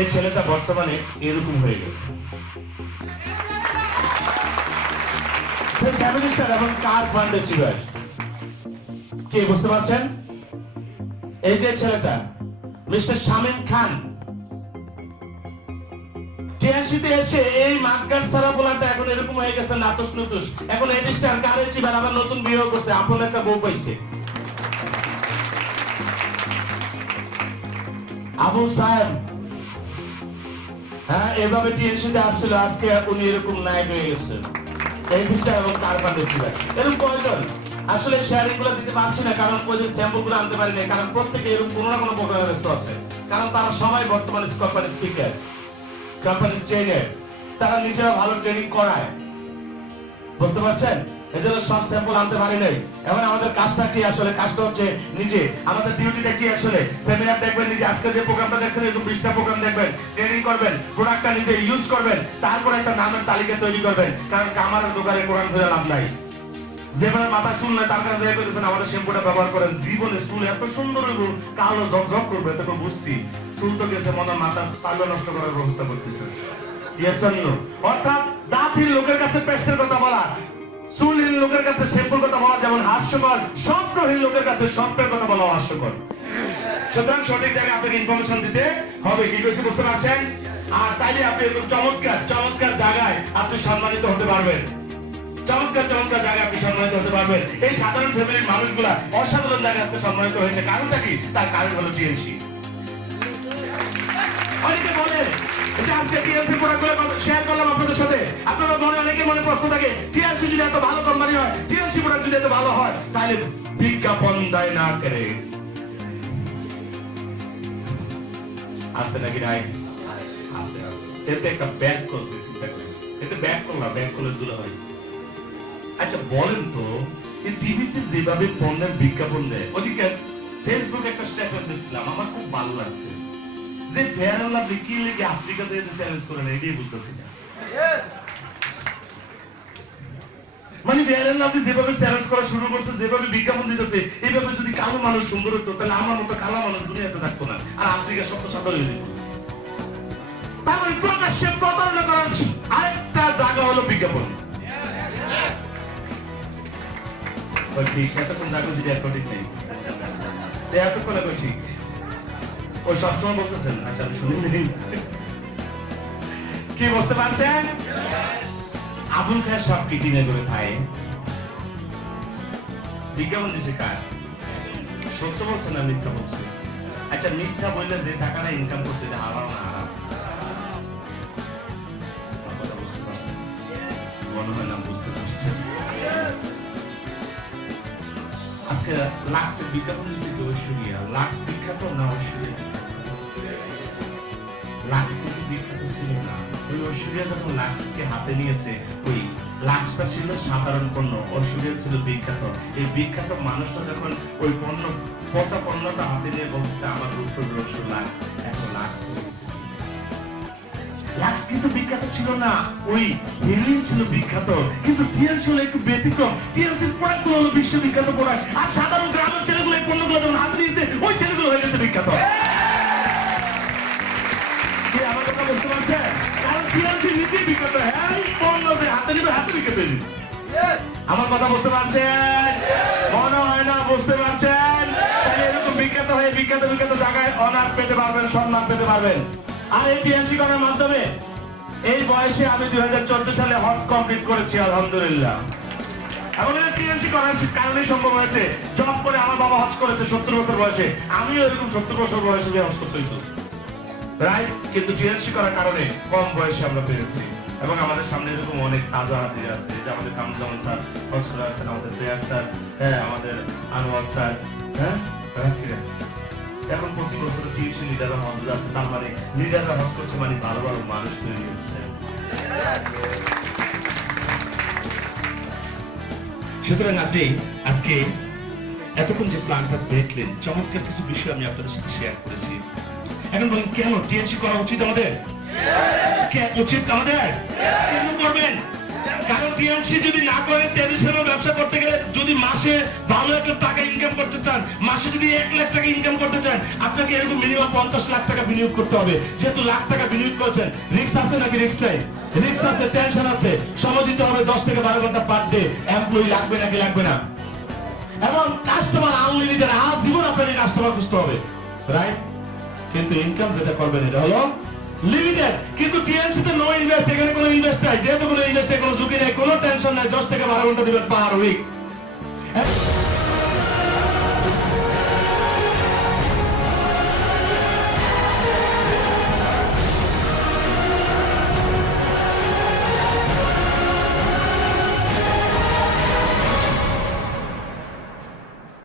এই ছেলেটা বর্তমানে এরকম হয়ে গেছে। সে ফ্যামিলি স্টার এবং কার ফান্ডে ছিল। কে বুঝতে পারছেন? এই যে ছেলেটা মিস্টার শামীম খান টিএনসিতে এসে এই মার্কার সারা বলাটা এখন এরকম হয়ে গেছে নাতুস নুতুস। এখন এই স্টার কারে চিবার আবার নতুন বিয়ে করছে, আপন একটা বউ পাইছে। আবু সাহেব হ্যাঁ এভাবে টিএনসিতে আসছিল, আজকে উনি এরকম নায়ক হয়ে গেছে। এই স্টার এবং কার ফান্ডে ছিল এরকম কয়জন? আসলে শেয়ারিং গুলো দিতে পারছি না, কারণ ওই যে স্যাম্পল গুলো আনতে পারি না, কারণ প্রত্যেকে এরকম কোনো না কোনো প্রোগ্রামে ব্যস্ত আছে। কারণ তারা সবাই বর্তমানে কোম্পানি স্পিকার, কোম্পানি ট্রেনার, তারা নিজেরা ভালো ট্রেনিং করায়। বুঝতে পারছেন? এজন্য সব স্যাম্পল আনতে পারি নাই। এখন আমাদের কাজটা কি? আসলে কাজটা হচ্ছে নিজে, আমাদের ডিউটিটা কি? আসলে সেমিনার দেখবেন, নিজে আজকে যে প্রোগ্রামটা দেখছেন এরকম 20টা প্রোগ্রাম দেখবেন, ট্রেনিং করবেন, প্রোডাক্টটা নিজে ইউজ করবেন, তারপর একটা নামের তালিকা তৈরি করবেন। কারণ কামারের দোকানে কোরআন ধরে লাভ নাই। যেভাবে মাথা চুল নাই তার কাছে কইতেছেন আমাদের শ্যাম্পুটা ব্যবহার করেন। জীবনে চুল এত সুন্দর হইব, কালো ঝকঝক করবে, তখন বুঝছি চুল তো গেছে মনে মাথা পাল্লা নষ্ট করার ব্যবস্থা করতেছে। অর্থাৎ দাঁতহীন লোকের কাছে পেস্টের কথা বলা, চুলহীন লোকের কাছে শ্যাম্পুর কথা বলা যেমন হাস্যকর, স্বপ্নহীন লোকের কাছে স্বপ্নের কথা বলা হাস্যকর। সুতরাং সঠিক জায়গায় আপনাকে ইনফরমেশন দিতে হবে। কি কইছি বুঝতে পারছেন? আর তাইলে আপনি এরকম চমৎকার চমৎকার জায়গায় আপনি সম্মানিত হতে পারবেন। চমৎকার চমৎকার জায়গায় আপনি সম্মানিত হতে পারবেন। এই সাধারণ ফ্যামিলির মানুষগুলা অসাধারণ জায়গায় আজকে সম্মানিত হয়েছে। কারণটা কি? তার কারণ হলো টিএনসি। অনেকে বলে যে আজকে টিএনসি প্রোডাক্টগুলো শেয়ার করলাম আপনাদের সাথে, আপনারা মনে অনেকে মনে প্রশ্ন থাকে টিএনসি যদি এত ভালো কোম্পানি হয়, টিএনসি প্রোডাক্ট যদি এত ভালো হয়, তাহলে বিজ্ঞাপন দেয় না করে আছে নাকি? নাই আছে। এতে একটা ব্যাগ করছে, চিন্তা করে এতে ব্যাগ করলাম, ব্যাগ করলে দূরে হয়। আচ্ছা বলেন তো, এই টিভিতে যেভাবে পণ্যের বিজ্ঞাপন দেয়, ওদিকে ফেসবুকে একটা স্ট্যাটাস দেখছিলাম, আমার খুব ভালো লাগছে যে ফেয়ার এন্ড লাভলি কি লেগে আফ্রিকাতে চ্যালেঞ্জ করে না, এটাই বুঝতেছি না। মানে ফেয়ার এন্ড লাভলি যেভাবে চ্যালেঞ্জ করা শুরু করছে, যেভাবে বিজ্ঞাপন দিতেছে, এইভাবে যদি কালো মানুষ সুন্দর হতো, তাহলে আমার মতো কালো মানুষ দুনিয়াতে থাকতো না, আর আফ্রিকা সত্য সাদা হয়ে যেত। তারপর প্রকাশ্যে প্রতারণা করার আরেকটা জায়গা হলো বিজ্ঞাপন। ঠিক এতক্ষণ জাগো যদি ঠিক নেই, এতক্ষণ ঠিক ওই সবসময় বলতেছেন। আচ্ছা আমি শুনি কি বুঝতে পারছেন? আবুল খায়ের সব কি কিনে করে খায়, বিজ্ঞাপন দিছে কার? সত্য বলছে না মিথ্যা বলছে? আচ্ছা মিথ্যা বললে যে টাকাটা ইনকাম করছে এটা হারাম না হারাম? বুঝতে পারছেন? মনে হয় না বুঝতে পারছেন। আজকে লাক্সের বিজ্ঞাপন দিচ্ছে কি ঐশ্বরিয়া? লাক্স বিখ্যাত না ঐশ্বরিয়া? লাক্স কিন্তু বিখ্যাত ছিল না। ওই ঐশ্বরিয়া যখন লাক্সকে হাতে নিয়েছে, ওই লাক্সটা ছিল সাধারণ পণ্য, ঐশ্বরিয়া ছিল বিখ্যাত। এই বিখ্যাত মানুষটা যখন ওই পণ্য পচা পণ্যটা হাতে নিয়ে বলছে আমার রসুন রসুন লাক্স, এখন লাক্স লাক্স কিন্তু বিখ্যাত ছিল না, ওই হেলিন ছিল বিখ্যাত। কিন্তু টিএনসি হলো একটু ব্যতিক্রম। টিএনসির প্রোডাক্ট গুলো হলো বিশ্ববিখ্যাত প্রোডাক্ট, আর সাধারণ গ্রামের ছেলেগুলো এই পণ্যগুলো যখন হাতে দিয়েছে, ওই ছেলেগুলো হয়ে গেছে বিখ্যাত। আমার কথা বুঝতে পারছেন? কারণ টিএনসি নিজে বিখ্যাত, হ্যাঁ পণ্য যে হাতে নিবে হাতে বিখ্যাত। আমার কথা বুঝতে পারছেন? মনে হয় না বুঝতে পারছেন? এরকম বিখ্যাত হয়ে বিখ্যাত বিখ্যাত জায়গায় অনার পেতে পারবেন, সম্মান পেতে পারবেন। আর এই টিএনসি করার মাধ্যমে এই বয়সে আমি 2014 সালে হজ কমপ্লিট করেছি আলহামদুলিল্লাহ। এবং এই টিএনসি করার কারণে সম্ভব হয়েছে। জব করে আমার বাবা হজ করেছে 70 বছর বয়সে, আমিও এরকম 70 বছর বয়সে হজ করতে হইতো, রাইট? কিন্তু টিএনসি করার কারণে কম বয়সে আমরা পেরেছি। এবং আমাদের সামনে এরকম অনেক তাজা হাজির আছে, যে আমাদের কামরুজ্জামান স্যার হজ করে আছেন, আমাদের ফেয়ার স্যার, হ্যাঁ আমাদের আনোয়ার স্যার, হ্যাঁ এখন প্রতি বছর টিএনসি লিডাররা হজ যাচ্ছে, তার মানে লিডাররা হজ করছে মানে ভালো ভালো মানুষ তৈরি হচ্ছে। সুতরাং আপনি আজকে এতক্ষণ যে প্ল্যানটা দেখলেন, চমৎকার কিছু বিষয় আমি আপনাদের সাথে শেয়ার করেছি। এখন বলেন কেন টিএনসি করা উচিত আমাদের? উচিত আমাদের? কেন করবেন? কারণ টিএনসি যদি না করেন ট্রেডিশনাল ব্যবসা করতে গেলে যদি মাসে ভালো একটা টাকা ইনকাম করতে চান, মাসে যদি 1 লাখ টাকা ইনকাম করতে চান, আপনাকে এরকম মিনিমাম 50 লাখ টাকা বিনিয়োগ করতে হবে। যেহেতু লাখ টাকা বিনিয়োগ করছেন, রিস্ক আছে নাকি রিস্ক নাই? রিস্ক আছে, টেনশন আছে, সময় দিতে হবে 10 থেকে 12 ঘন্টা পার ডে। এমপ্লয়ি লাগবে নাকি লাগবে না? এবং কাস্টমার আনলিমিটেড, আজীবন আপনাকে কাস্টমার খুঁজতে হবে, রাইট? কিন্তু ইনকাম যেটা করবেন এটা হলো লিমিটেড। কিন্তু টিএনসি তে নো ইনভেস্ট, এখানে কোনো ইনভেস্ট নাই। যেহেতু কোনো ইনভেস্টে কোনো ঝুঁকি নেই, কোনো টেনশন নাই, 10 থেকে 12 ঘন্টা দিবেন পার উইক।